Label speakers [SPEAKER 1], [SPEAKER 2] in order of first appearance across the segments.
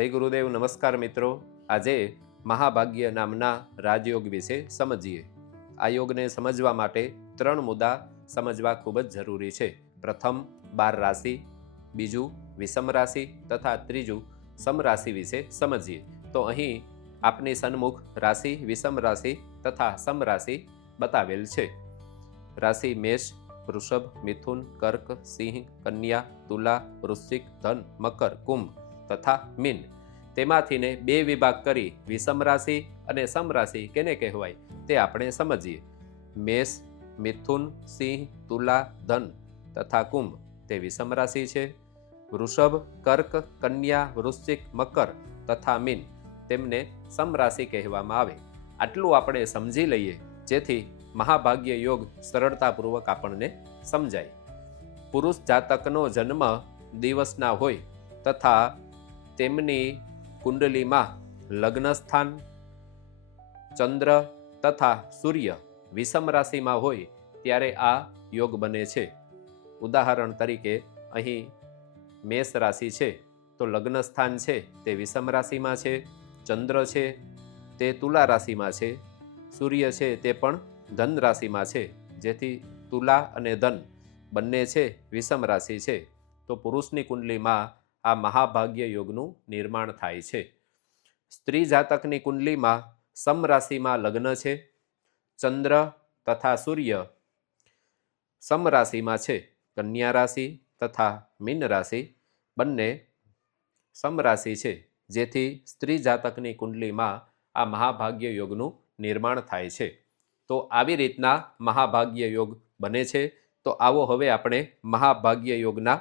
[SPEAKER 1] જય ગુરુદેવ, નમસ્કાર મિત્રો. આજે મહાભાગ્ય નામના રાજયોગ વિશે સમજીએ. આ યોગને સમજવા માટે ત્રણ મુદ્દા સમજવા ખૂબ જ જરૂરી છે. પ્રથમ, બાર રાશિ. બીજું, વિષમ રાશિ તથા ત્રીજું સમરાશિ વિશે સમજીએ. તો અહીં આપની સન્મુખ રાશિ, વિષમ રાશિ તથા સમરાશિ બતાવેલ છે. રાશિ મેષ, વૃષભ, મિથુન, કર્ક, સિંહ, કન્યા, તુલા, વૃશ્ચિક, ધન, મકર, કુંભ. તથા મીન. તેમાંથીને બે વિભાગ કરી વિષમ રાશિ અને સમરાશિ કેને કહેવાય તે આપણે સમજીએ. મેષ, મિથુન, સિંહ, તુલા, ધન તથા કુંભ તે વિષમ રાશિ છે. વૃષભ, કર્ક, કન્યા, વૃશ્ચિક, મકર તથા મીન તેમને સમરાશિ કહેવામાં આવે. આટલું આપણે સમજી લઈએ જેથી મહાભાગ્ય યોગ સરળતાપૂર્વક આપણને સમજાય. પુરુષ જાતકનો જન્મ દિવસના હોય તથા તેમની કુંડલીમાં લગ્ન સ્થાન ચંદ્ર તથા સૂર્ય વિષમ રાશિમાં હોય ત્યારે આ યોગ બને છે. ઉદાહરણ તરીકે, અહીં મેષ રાશિ છે તો લગ્ન સ્થાન છે તે વિષમ રાશિમાં છે, ચંદ્ર છે તે તુલા રાશિમાં છે, સૂર્ય છે તે પણ ધન રાશિમાં છે, જેથી તુલા અને ધન બંને છે વિષમ રાશિ છે. તો પુરુષની કુંડલીમાં આ મહાભાગ્ય યોગનું નિર્માણ થાય છે. સ્ત્રી જાતકની કુંડલીમાં સમરાશિમાં લગ્ન છે. ચંદ્ર તથા સૂર્ય સમરાશિમાં છે. કન્યા રાશિ તથા મીન રાશિ બંને સમરાશિ છે. જેથી સ્ત્રી જાતકની કુંડલીમાં આ મહાભાગ્ય યોગનું નિર્માણ થાય છે. તો આવી રીતના મહાભાગ્ય યોગ બને છે. તો આવો હવે આપણે મહાભાગ્ય યોગના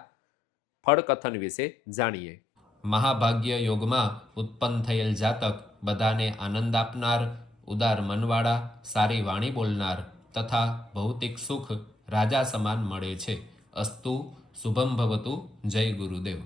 [SPEAKER 1] ફળકથન વિશે જાણીએ. મહાભાગ્ય યોગમાં ઉત્પન્ન થયેલ જાતક બધાને આનંદ આપનાર, ઉદાર મનવાળા, સારી વાણી બોલનાર તથા ભૌતિક સુખ રાજા સમાન મળે છે. અસ્તુ, શુભમ ભવતુ, જય ગુરુદેવ.